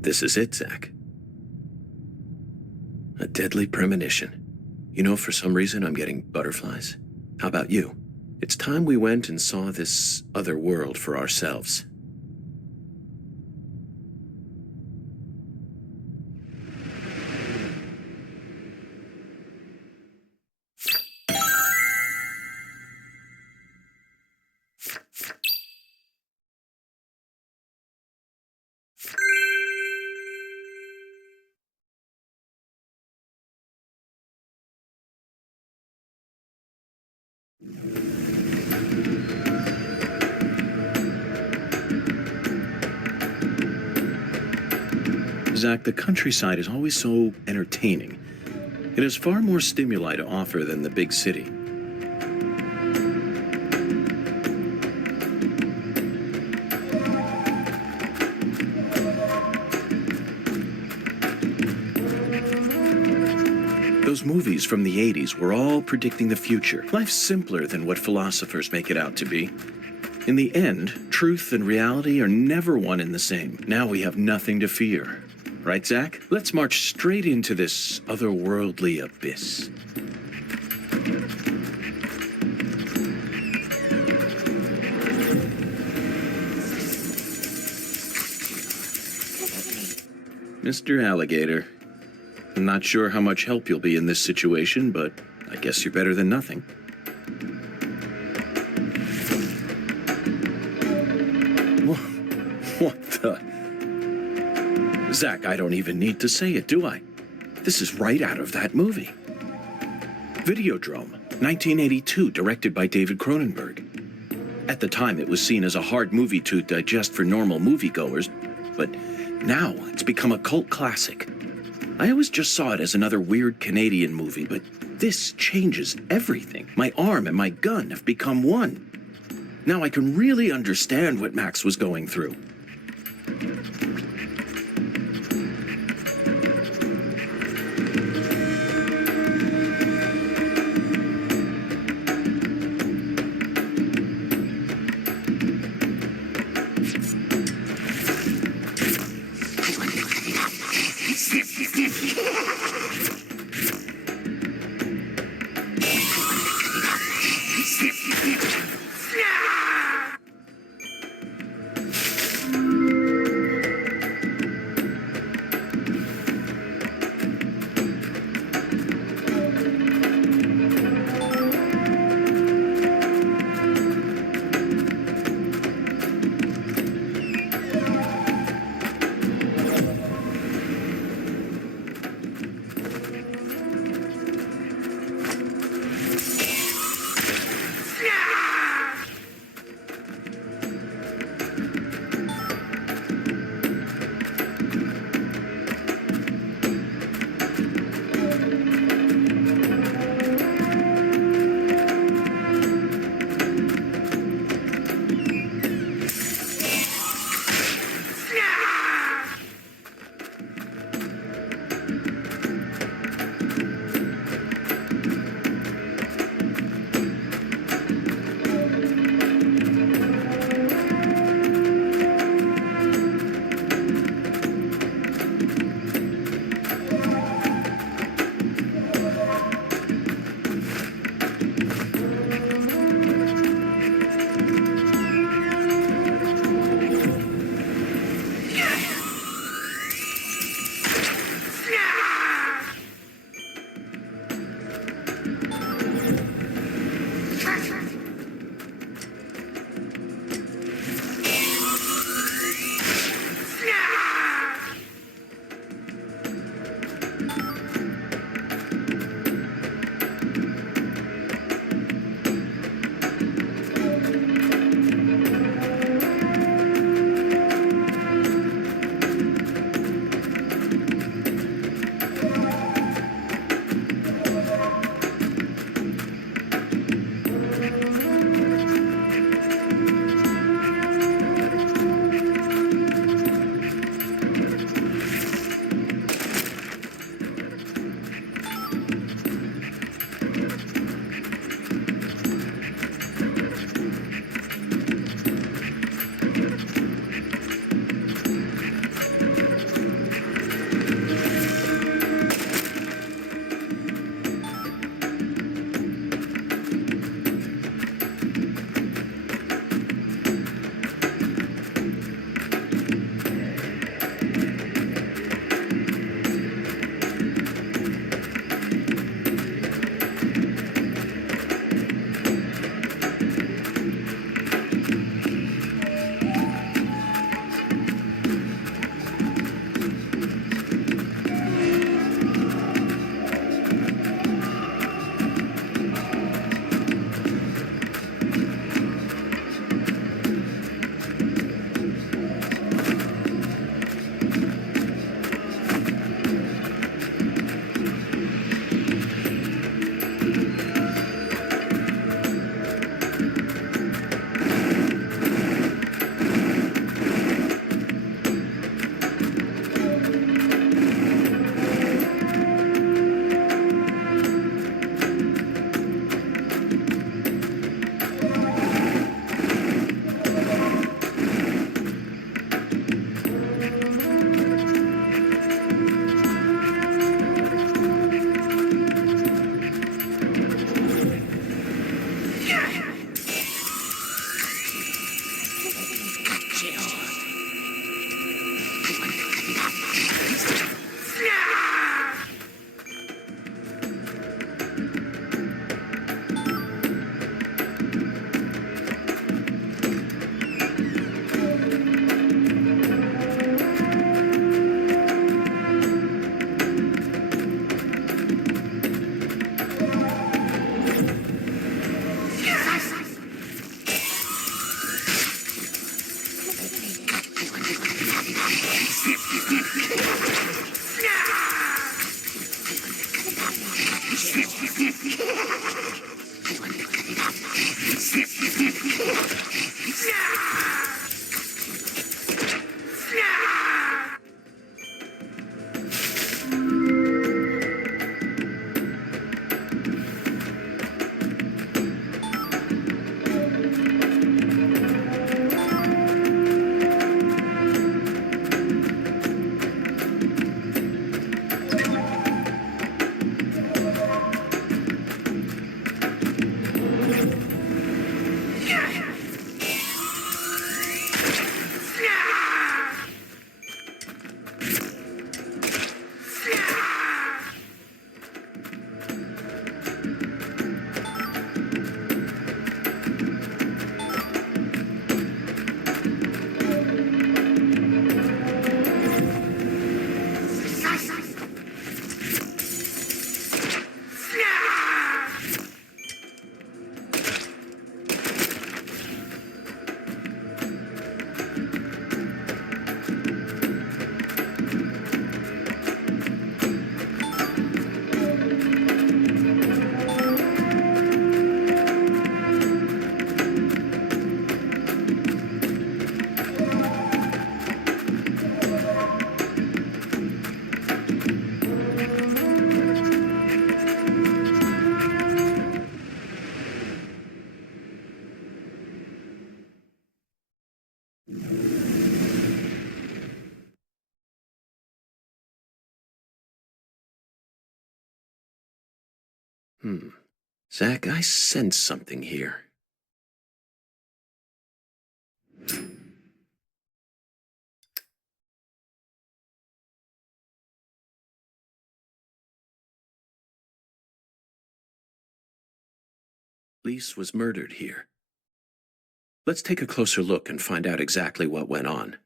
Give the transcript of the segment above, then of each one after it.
This is it, Zach. A deadly premonition. You know, for some reason I'm getting butterflies. How about you? It's time we went and saw this other world for ourselves. Zach, the countryside is always so entertaining. It has far more stimuli to offer than the big city. Those movies from the 80s were all predicting the future. Life's simpler than what philosophers make it out to be. In the end, truth and reality are never one and the same. Now we have nothing to fear. Right, Zach? Let's march straight into this otherworldly abyss. Mr. Alligator, I'm not sure how much help you'll be in this situation, but I guess you're better than nothing. What the? Zach, I don't even need to say it, do I? This is right out of that movie. Videodrome, 1982, directed by David Cronenberg. At the time, it was seen as a hard movie to digest for normal moviegoers, but now it's become a cult classic. I always just saw it as another weird Canadian movie, but this changes everything. My arm and my gun have become one. Now I can really understand what Max was going through. Zach, I sense something here. Lise was murdered here. Let's take a closer look and find out exactly what went on.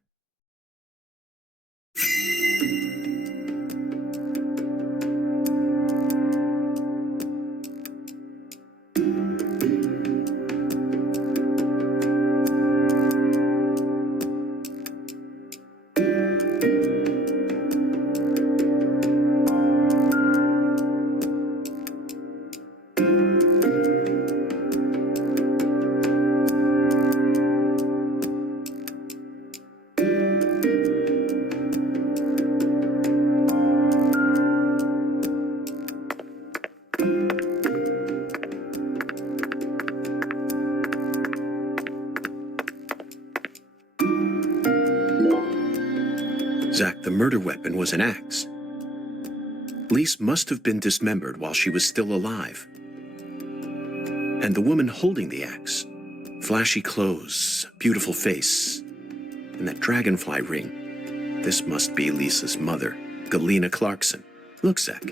Zach, the murder weapon was an axe. Lise must have been dismembered while she was still alive. And the woman holding the axe, flashy clothes, beautiful face, and that dragonfly ring, this must be Lisa's mother, Galena Clarkson. Look, Zach,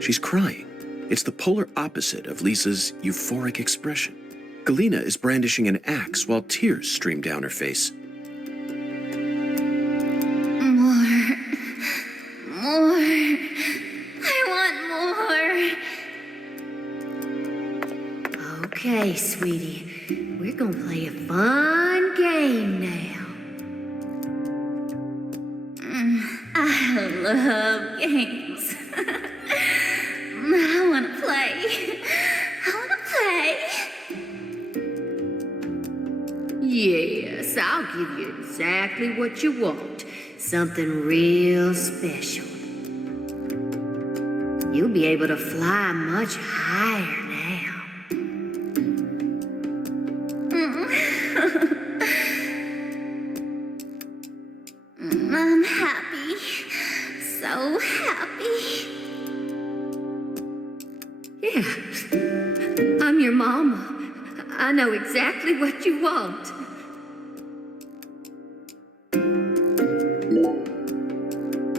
she's crying. It's the polar opposite of Lisa's euphoric expression. Galena is brandishing an axe while tears stream down her face. Okay, sweetie, we're gonna play a fun game now. I love games. I wanna play. Yes, I'll give you exactly what you want. Something real special. You'll be able to fly much higher now. I'm happy. So happy. Yeah, I'm your mama. I know exactly what you want.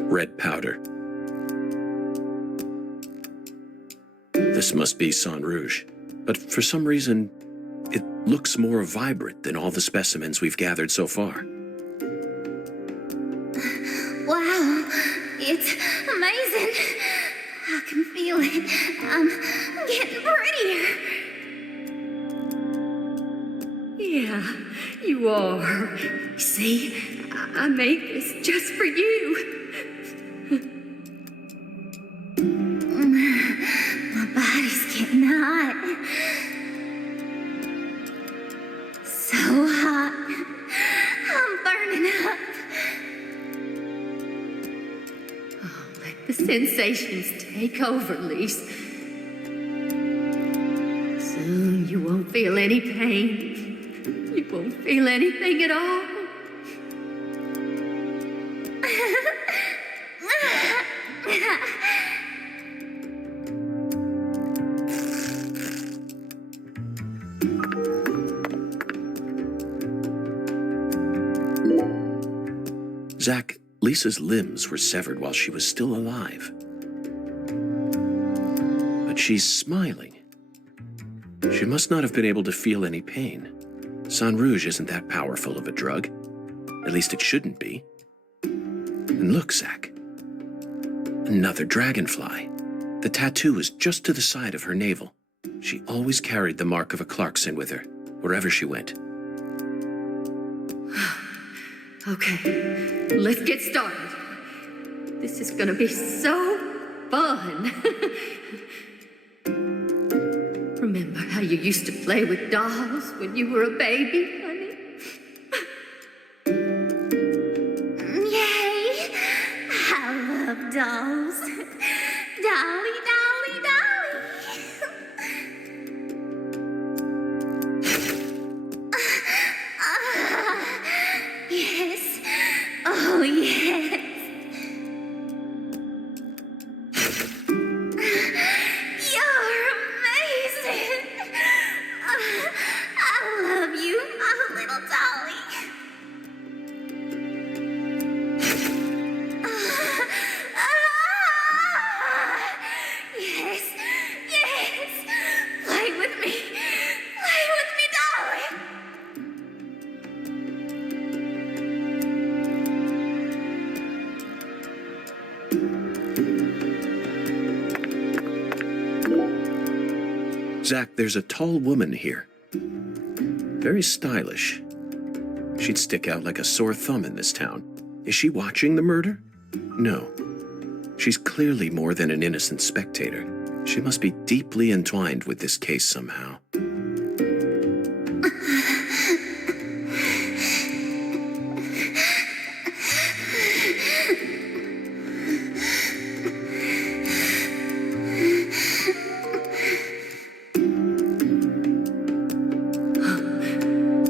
Red powder. This must be Sang Rouge, but for some reason, it looks more vibrant than all the specimens we've gathered so far. Wow, it's amazing. I can feel it. I'm getting prettier. Yeah, you are. See, I made this just for you. My body's getting hot. So hot. I'm burning up. Oh, let the sensations take over, Lise. Soon you won't feel any pain. You won't feel anything at all. Zach, Lisa's limbs were severed while she was still alive. But she's smiling. She must not have been able to feel any pain. Sang Rouge isn't that powerful of a drug. At least it shouldn't be. And look, Zach. Another dragonfly. The tattoo is just to the side of her navel. She always carried the mark of a Clarkson with her, wherever she went. Okay, let's get started. This is gonna be so fun. Remember how you used to play with dolls when you were a baby, honey? Yay! I love dolls. Dolly, dolly, dolly. Yes. Oh, yes. You're Zach, there's a tall woman here. Very stylish. She'd stick out like a sore thumb in this town. Is she watching the murder? No. She's clearly more than an innocent spectator. She must be deeply entwined with this case somehow.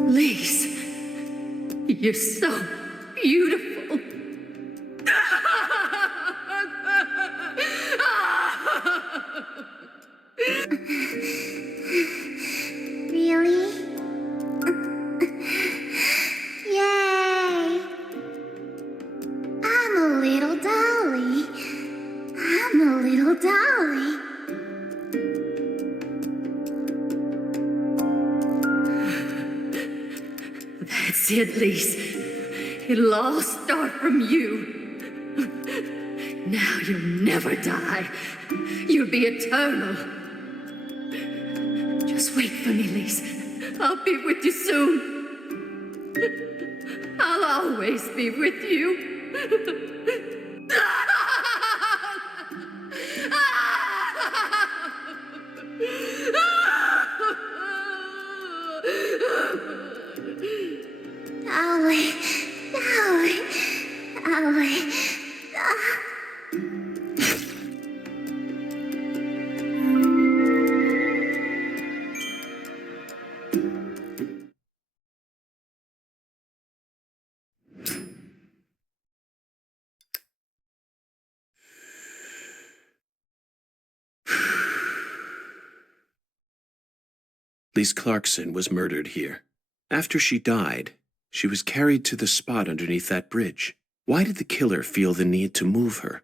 Lise, you're so beautiful. Really? Yay! I'm a little dolly. I'm a little dolly. That's it, Lise. It'll all start from you. Now you'll never die. You'll be eternal. Just wait for me, Lise. I'll be with you soon. I'll always be with you. Dolly, dolly, dolly. Lise Clarkson was murdered here. After she died, she was carried to the spot underneath that bridge. Why did the killer feel the need to move her?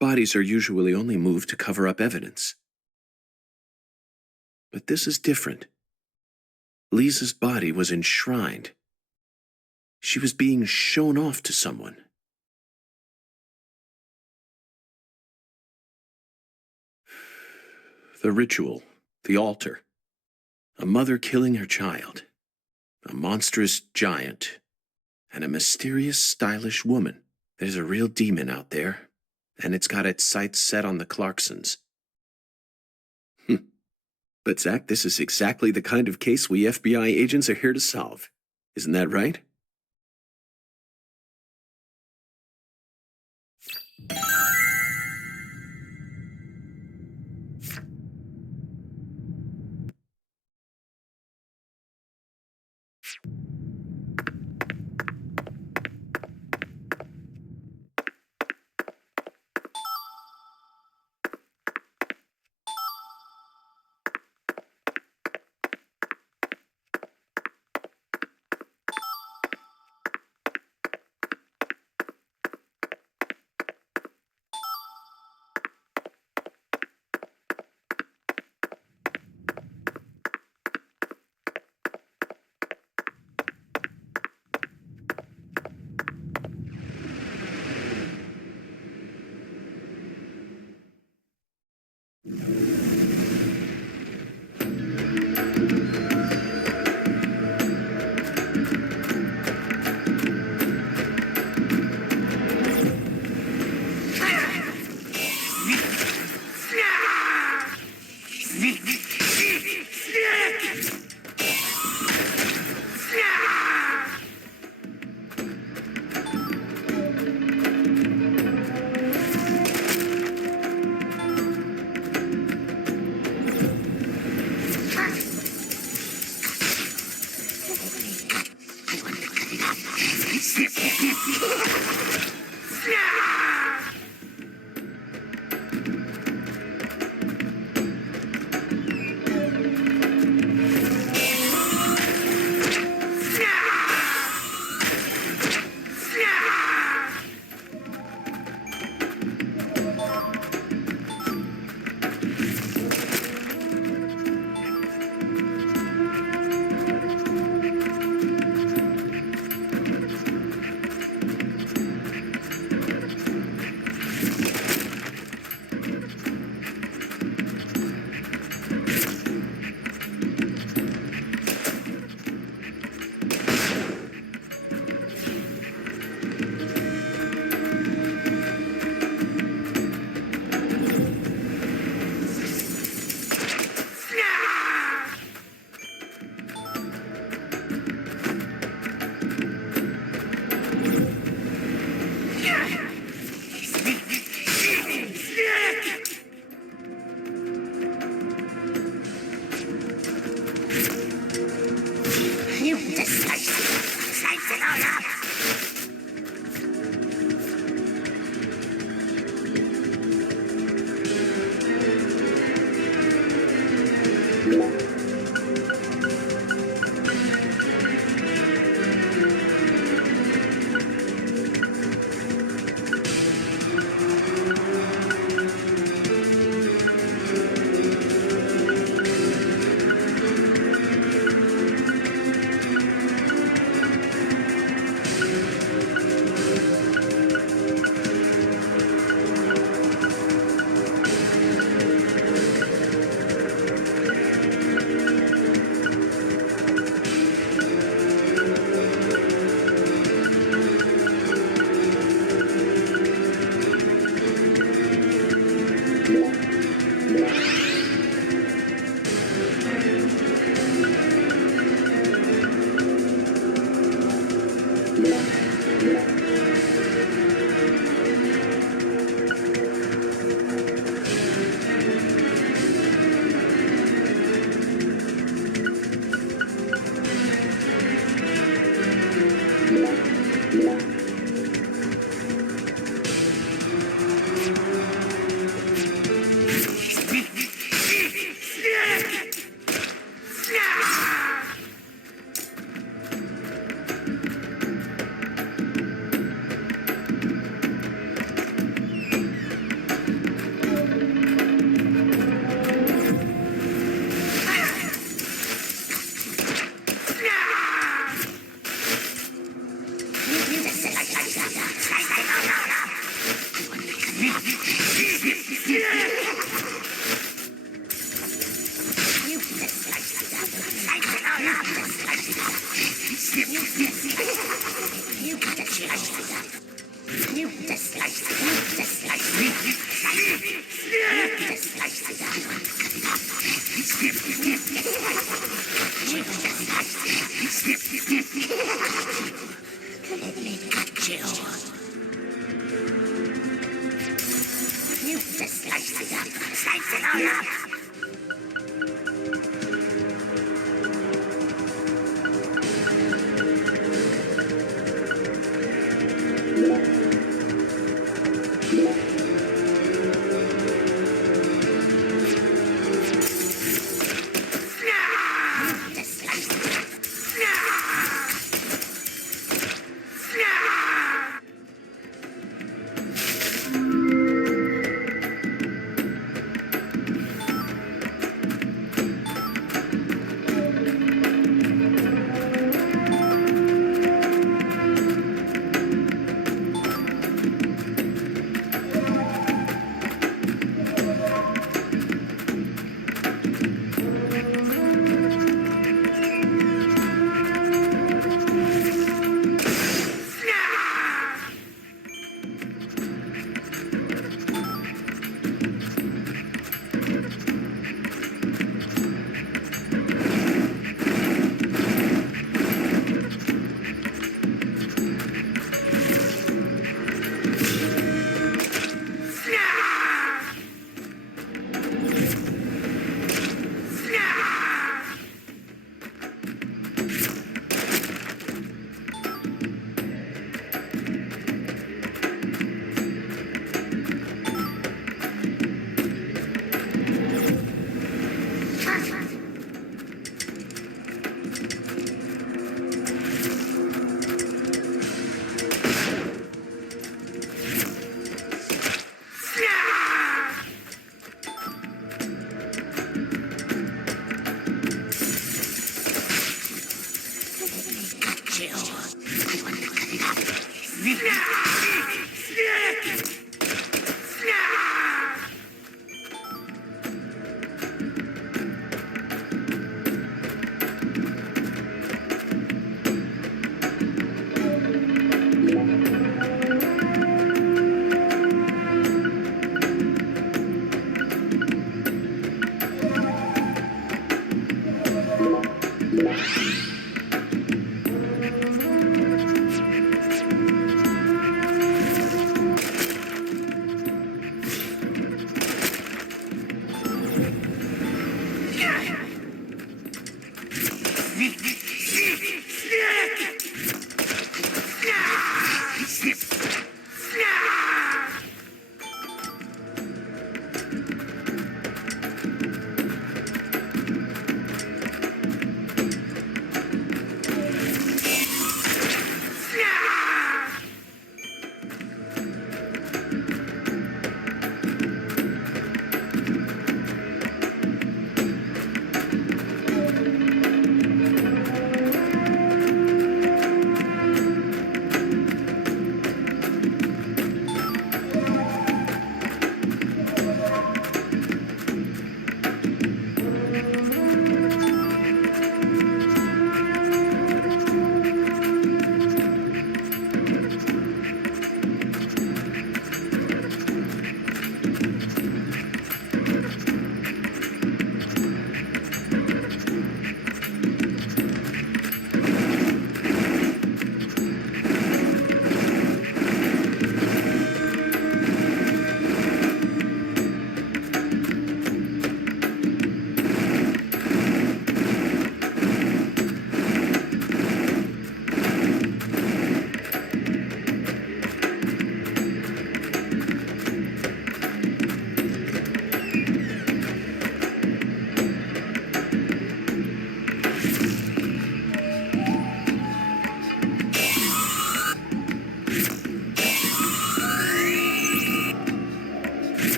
Bodies are usually only moved to cover up evidence. But this is different. Lisa's body was enshrined. She was being shown off to someone. The ritual, the altar. A mother killing her child, a monstrous giant, and a mysterious, stylish woman. There's a real demon out there, and it's got its sights set on the Clarksons. But Zach, this is exactly the kind of case we FBI agents are here to solve. Isn't that right?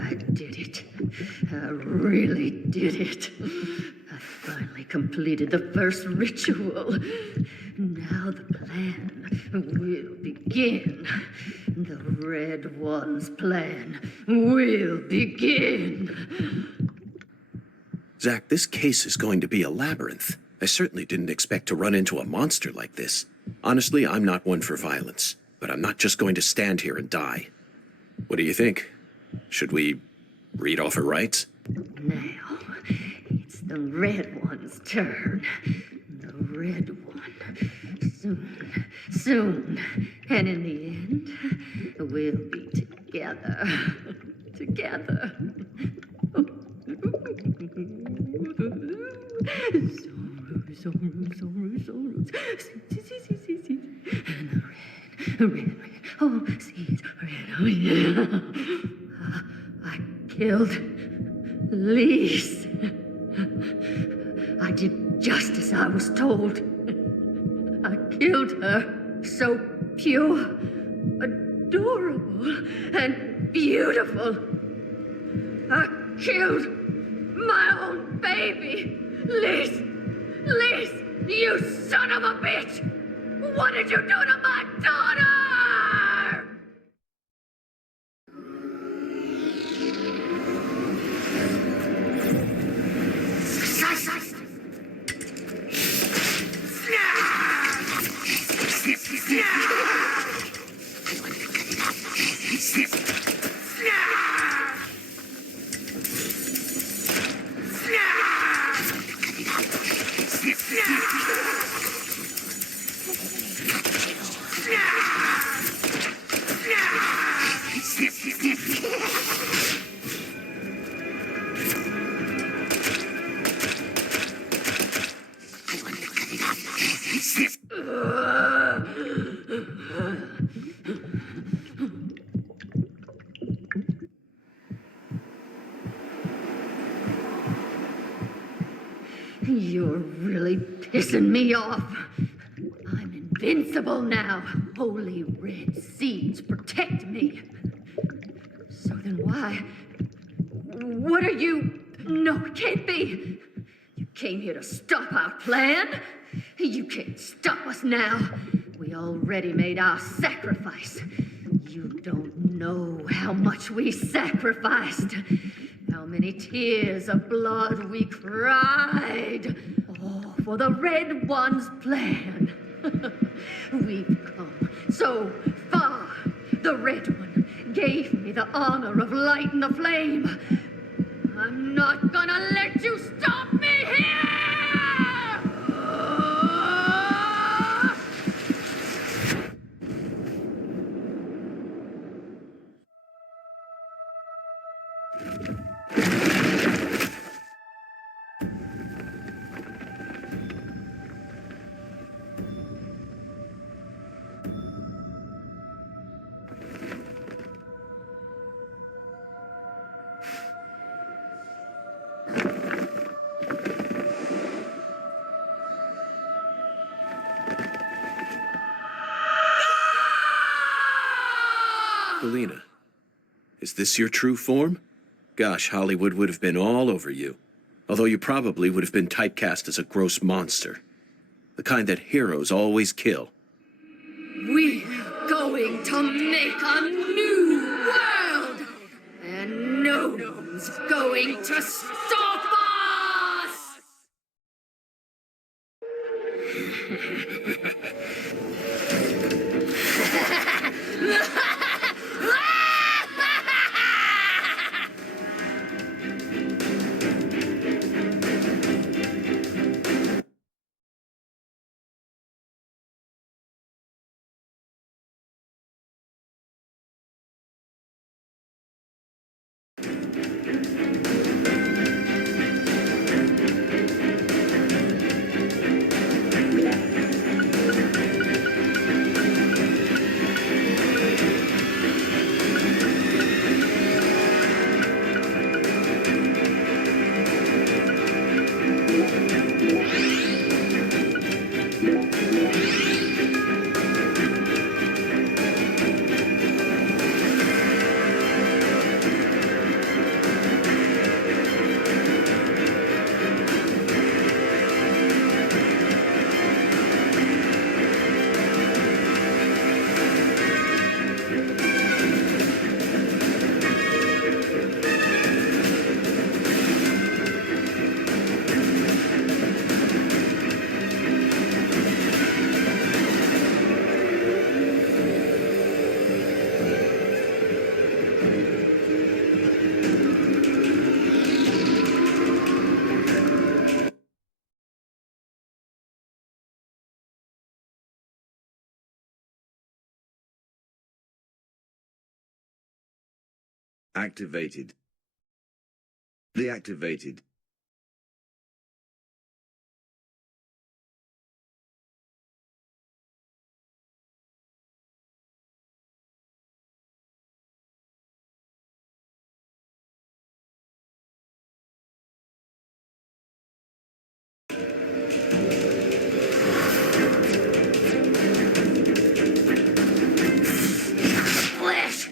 I did it. I really did it. I finally completed the first ritual. Now the plan will begin. The Red One's plan will begin. Zack, this case is going to be a labyrinth. I certainly didn't expect to run into a monster like this. Honestly, I'm not one for violence, but I'm not just going to stand here and die. What do you think? Should we read off her rights? Now, it's the Red One's turn. The Red One. Soon. And in the end, we'll be together. Together. And the red. Oh, seeds, red. Oh, yeah. I killed Lise. I did just as I was told. I killed her so pure, adorable, and beautiful. I killed my own baby. Lise, you son of a bitch! What did you do to my daughter? finishing me off. I'm invincible now. Holy red seeds protect me. So then why? What are you? No, it can't be. You came here to stop our plan? You can't stop us now. We already made our sacrifice. You don't know how much we sacrificed. How many tears of blood we cried. All for the Red One's plan. We've come so far. The Red One gave me the honor of lighting the flame. I'm not gonna let you stop me here! Helena, is this your true form? Gosh, Hollywood would have been all over you. Although you probably would have been typecast as a gross monster. The kind that heroes always kill. We're going to make a new world! And no one's going to stop us! Activated. Deactivated. Flash!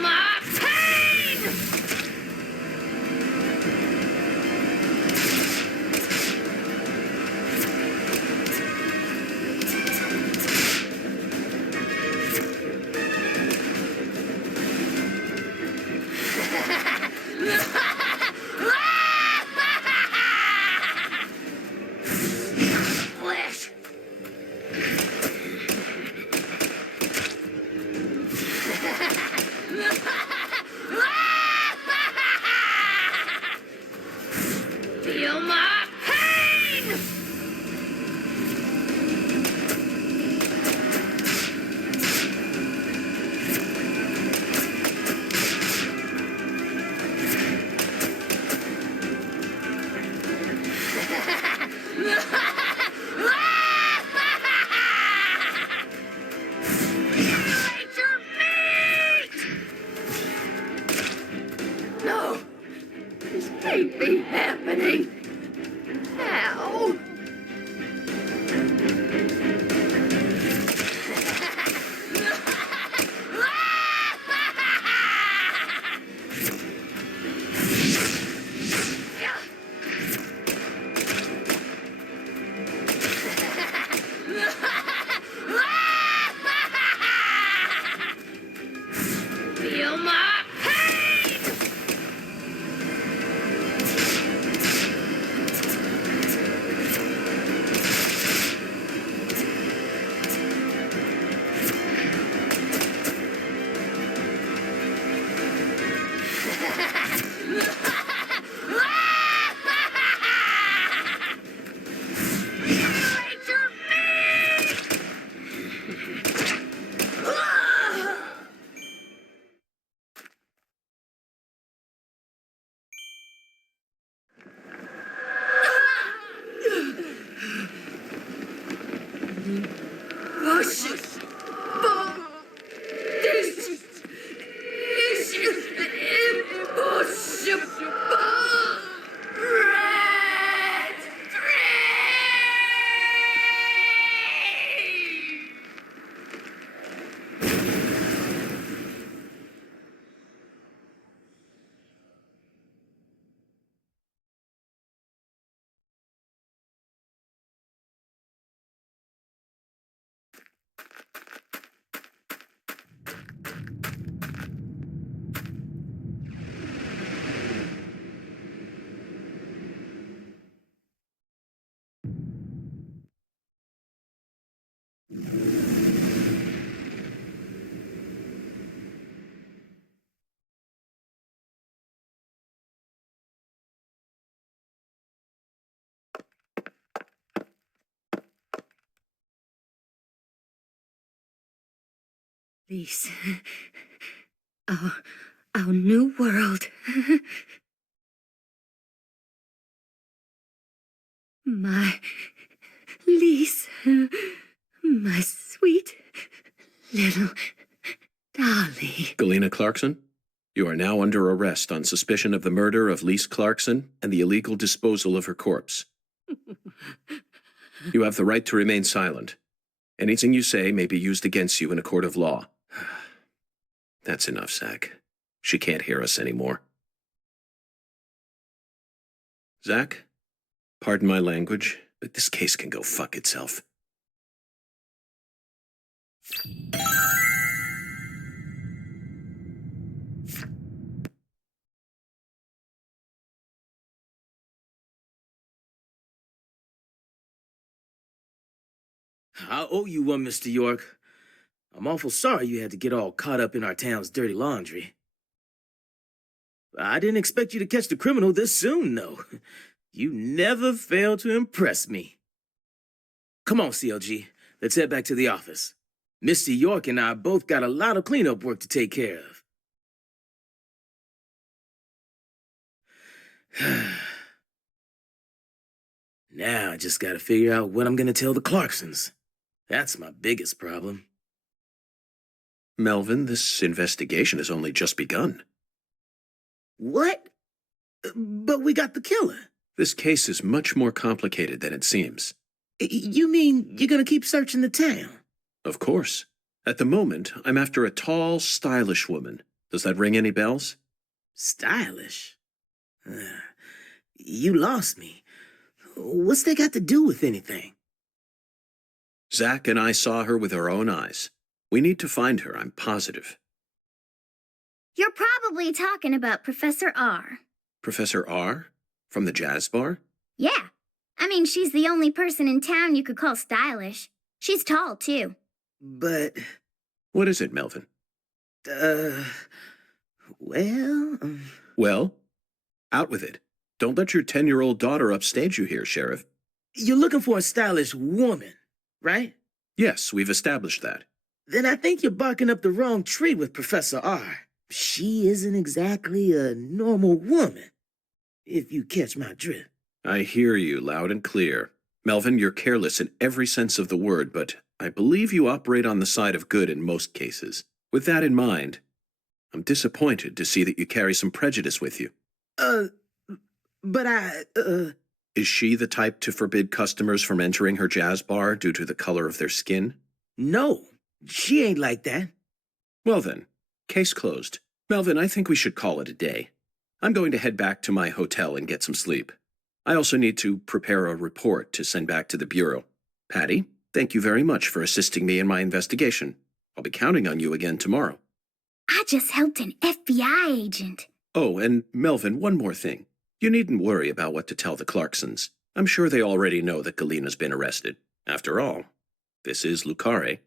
my pain! Flesh. Feel my pain! Eat your meat! No! This can't be happening! How? Feel my pain! Eat your meat! This is impossible. Red Lise, our new world. My Lise, my sweet little dolly. Galena Clarkson, you are now under arrest on suspicion of the murder of Lise Clarkson and the illegal disposal of her corpse. You have the right to remain silent. Anything you say may be used against you in a court of law. That's enough, Zach. She can't hear us anymore. Zach, pardon my language, but this case can go fuck itself. I owe you one, Mr. York. I'm awful sorry you had to get all caught up in our town's dirty laundry. I didn't expect you to catch the criminal this soon, though. You never fail to impress me. Come on, CLG. Let's head back to the office. Mr. York and I both got a lot of cleanup work to take care of. Now I just gotta figure out what I'm gonna tell the Clarksons. That's my biggest problem. Melvin, this investigation has only just begun. What? But we got the killer. This case is much more complicated than it seems. You mean you're gonna keep searching the town? Of course. At the moment, I'm after a tall, stylish woman, the Does that ring any bells? Stylish? Uh, you lost me. What's that got to do with anything? Zach and I saw her with our own eyes. We need to find her, I'm positive. You're probably talking about Professor R. Professor R? From the jazz bar? Yeah. I mean, she's the only person in town you could call stylish. She's tall, too. But, What is it, Melvin? uh, well... Well, out with it. Don't let your 10-year-old daughter upstage you here, Sheriff. You're looking for a stylish woman, right? Yes, we've established that. Then I think you're barking up the wrong tree with Professor R. She isn't exactly a normal woman, if you catch my drift. I hear you loud and clear. Melvin, you're careless in every sense of the word, but I believe you operate on the side of good in most cases. With that in mind, I'm disappointed to see that you carry some prejudice with you. But Is she the type to forbid customers from entering her jazz bar due to the color of their skin? no, she ain't like that. Well then, case closed. Melvin, I think we should call it a day. I'm going to head back to my hotel and get some sleep. I also need to prepare a report to send back to the Bureau. Patty, thank you very much for assisting me in my investigation. I'll be counting on you again tomorrow. I just helped an FBI agent. Oh, and Melvin, one more thing. You needn't worry about what to tell the Clarksons. I'm sure they already know that Galena's been arrested. After all, this is Lucare.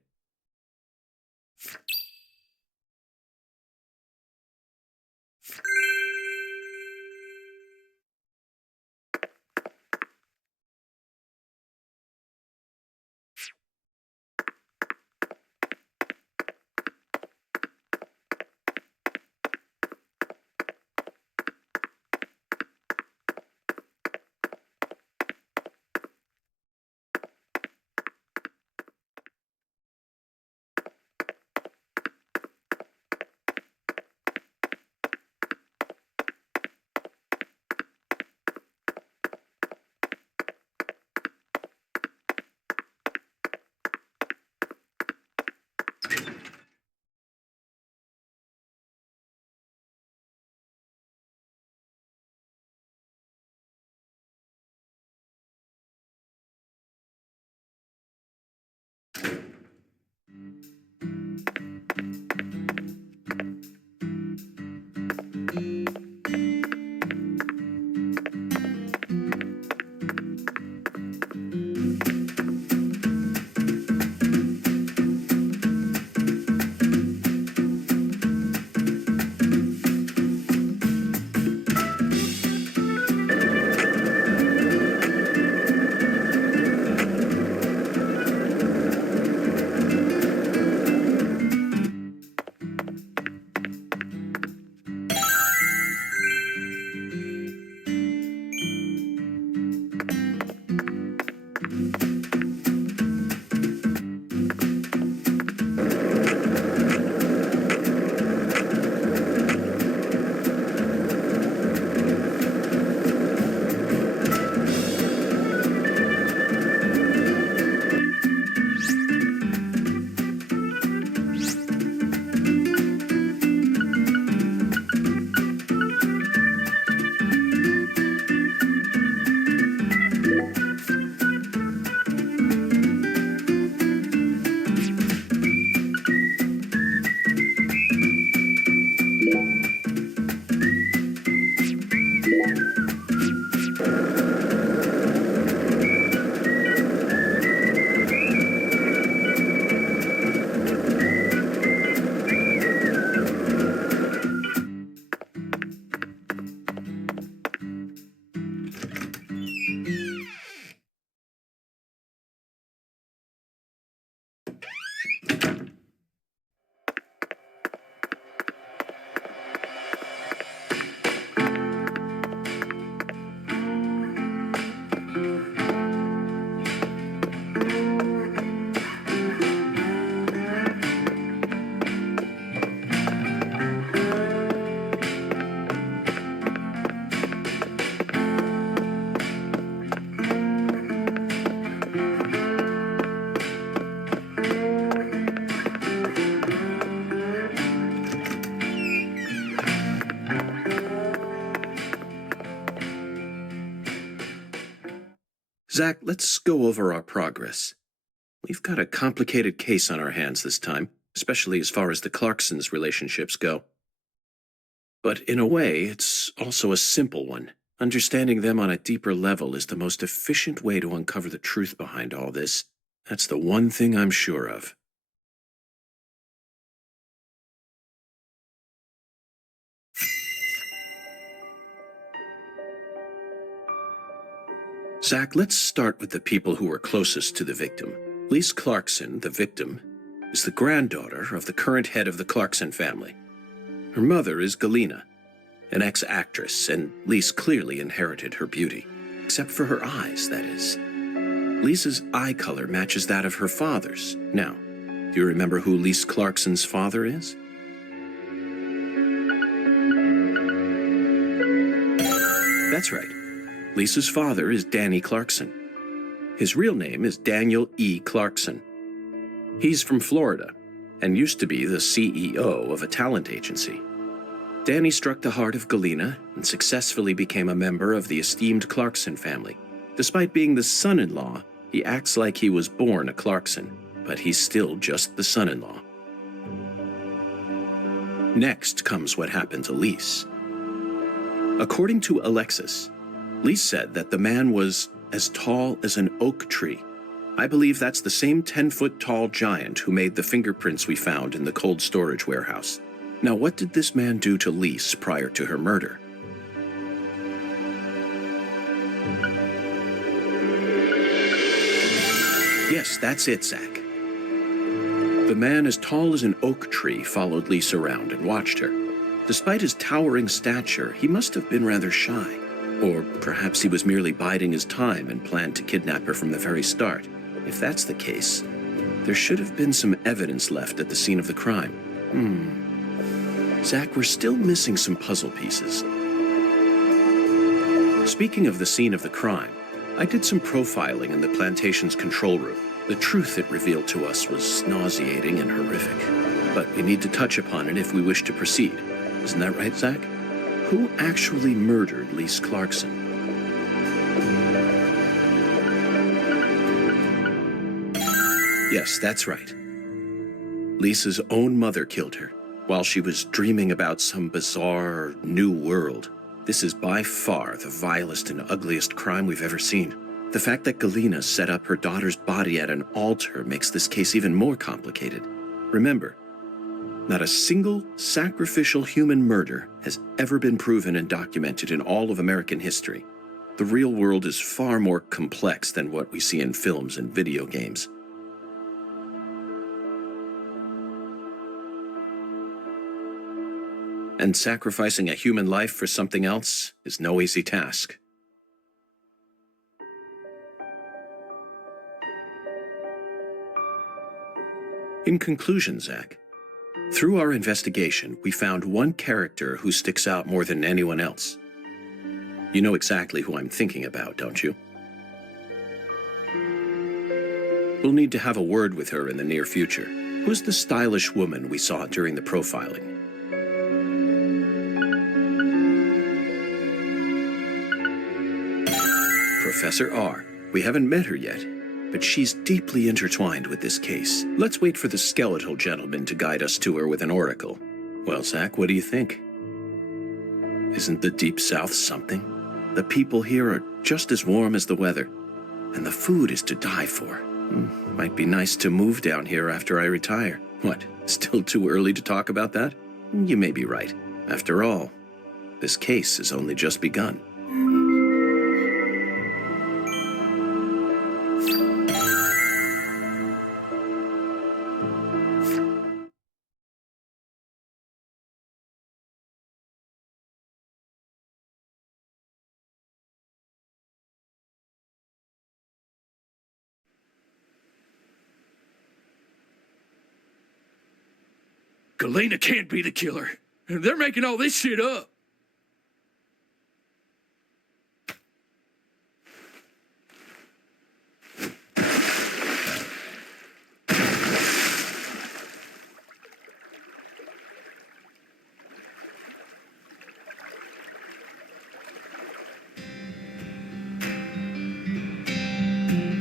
Zach, let's go over our progress. We've got a complicated case on our hands this time, especially as far as the Clarksons' relationships go. But in a way, it's also a simple one. Understanding them on a deeper level is the most efficient way to uncover the truth behind all this. That's the one thing I'm sure of. Zach, let's start with the people who were closest to the victim. Lise Clarkson, the victim, is the granddaughter of the current head of the Clarkson family. Her mother is Galena, an ex-actress, and Lise clearly inherited her beauty. Except for her eyes, that is. Lisa's eye color matches that of her father's. Now, do you remember who Lise Clarkson's father is? That's right. Lisa's father is Danny Clarkson. His real name is Daniel E. Clarkson. He's from Florida and used to be the CEO of a talent agency. Danny struck the heart of Galena and successfully became a member of the esteemed Clarkson family. Despite being the son-in-law, he acts like he was born a Clarkson, but he's still just the son-in-law. Next comes what happened to Lise. According to Alexis, Lise said that the man was as tall as an oak tree. I believe that's the same 10-foot tall giant who made the fingerprints we found in the cold storage warehouse. Now, what did this man do to Lise prior to her murder? Yes, that's it, Zach. The man as tall as an oak tree followed Lise around and watched her. Despite his towering stature, he must have been rather shy. Or perhaps he was merely biding his time and planned to kidnap her from the very start. If that's the case, there should have been some evidence left at the scene of the crime. Zach, we're still missing some puzzle pieces. Speaking of the scene of the crime, I did some profiling in the plantation's control room. The truth it revealed to us was nauseating and horrific. But we need to touch upon it if we wish to proceed. Isn't that right, Zach? Who actually murdered Lise Clarkson? Yes, that's right. Lisa's own mother killed her while she was dreaming about some bizarre new world. This is by far the vilest and ugliest crime we've ever seen. The fact that Galena set up her daughter's body at an altar makes this case even more complicated. Remember, not a single sacrificial human murder has ever been proven and documented in all of American history. The real world is far more complex than what we see in films and video games. And sacrificing a human life for something else is no easy task. In conclusion, Zach, through our investigation, we found one character who sticks out more than anyone else. You know exactly who I'm thinking about, don't you? We'll need to have a word with her in the near future. Who's the stylish woman we saw during the profiling? Professor R. We haven't met her yet, but she's deeply intertwined with this case. Let's wait for the skeletal gentleman to guide us to her with an oracle. Well, Zach, what do you think? Isn't the Deep South something? The people here are just as warm as the weather, and the food is to die for. Might be nice to move down here after I retire. What, still too early to talk about that? You may be right. After all, this case has only just begun. Galena can't be the killer. They're making all this shit up.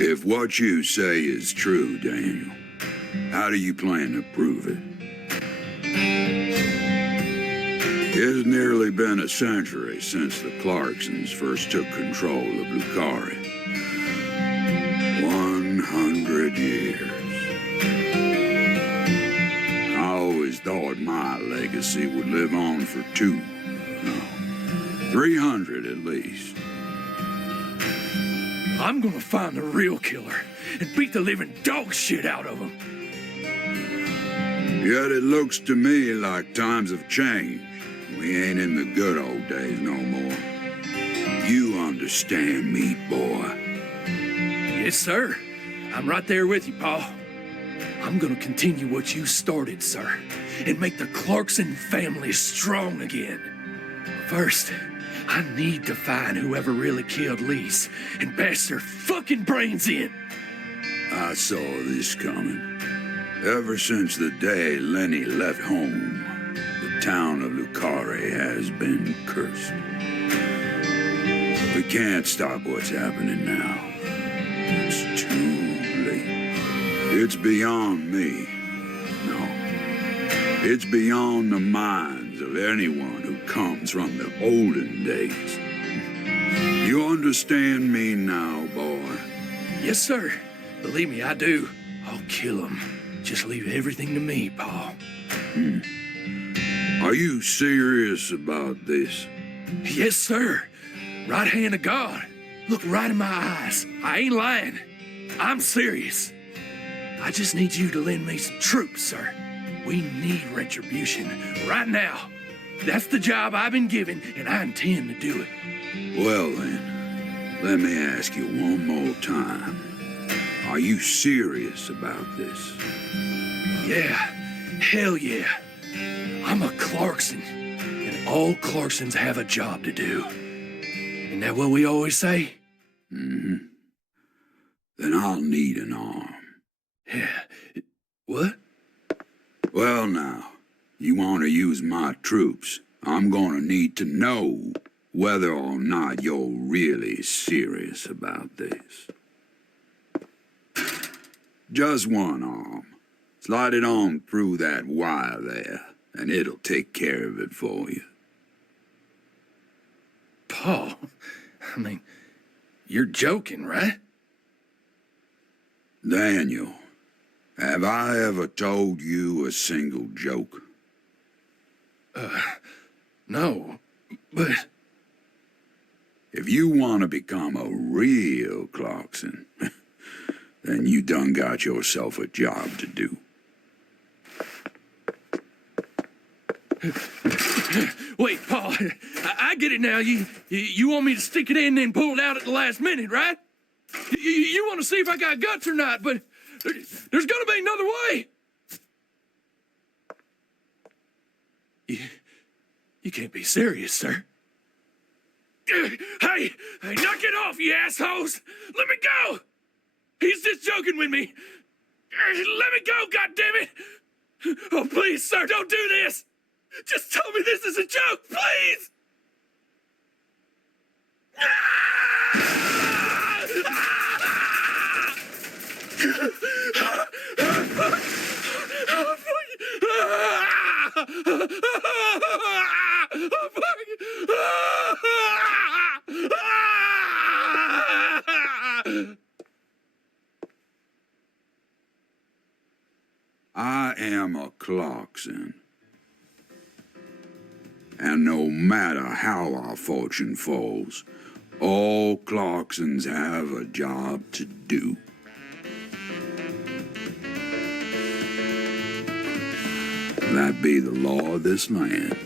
If what you say is true, Daniel, how do you plan to prove it? It's nearly been a century since the Clarksons first took control of Lucari. 100 years. I always thought my legacy would live on for 300 at least. I'm gonna find the real killer and beat the living dog shit out of him. Yet it looks to me like times have changed. We ain't in the good old days no more. You understand, meat boy. Yes, sir. I'm right there with you, Paul. I'm gonna continue what you started, sir, and make the Clarkson family strong again. But first, I need to find whoever really killed Lise and bash their fucking brains in. I saw this coming. Ever since the day Lenny left home, the town of Lucari has been cursed. We can't stop what's happening now. It's too late. It's beyond me. No. It's beyond the minds of anyone who comes from the olden days. You understand me now, boy? Yes, sir. Believe me, I do. I'll kill him. Just leave everything to me, Paul. Are you serious about this? Yes, sir. Right hand of God. Look right in my eyes. I ain't lying. I'm serious. I just need you to lend me some troops, sir. We need retribution right now. That's the job I've been given, and I intend to do it. Well then, let me ask you one more time. Are you serious about this? Yeah, hell yeah. I'm a Clarkson, and all Clarksons have a job to do. Isn't that what we always say? Mm-hmm. Then I'll need an arm. Yeah. What? Well now, you want to use my troops, I'm gonna need to know whether or not you're really serious about this. Just one arm. Slide it on through that wire there, and it'll take care of it for you. Paul, I mean, you're joking, right? Daniel, have I ever told you a single joke? No, but... If you want to become a real Clarkson, then you done got yourself a job to do. Wait, Paul, I get it now. You want me to stick it in and then pull it out at the last minute, right? You want to see if I got guts or not, but there's gonna be another way. You can't be serious, sir. Hey, knock it off, you assholes! Let me go! He's just joking with me. Let me go, goddammit! Oh, please, sir, don't do this! Just tell me this is a joke, please! I am a Clarkson. And no matter how our fortune falls, all Clarksons have a job to do. That be the law of this land.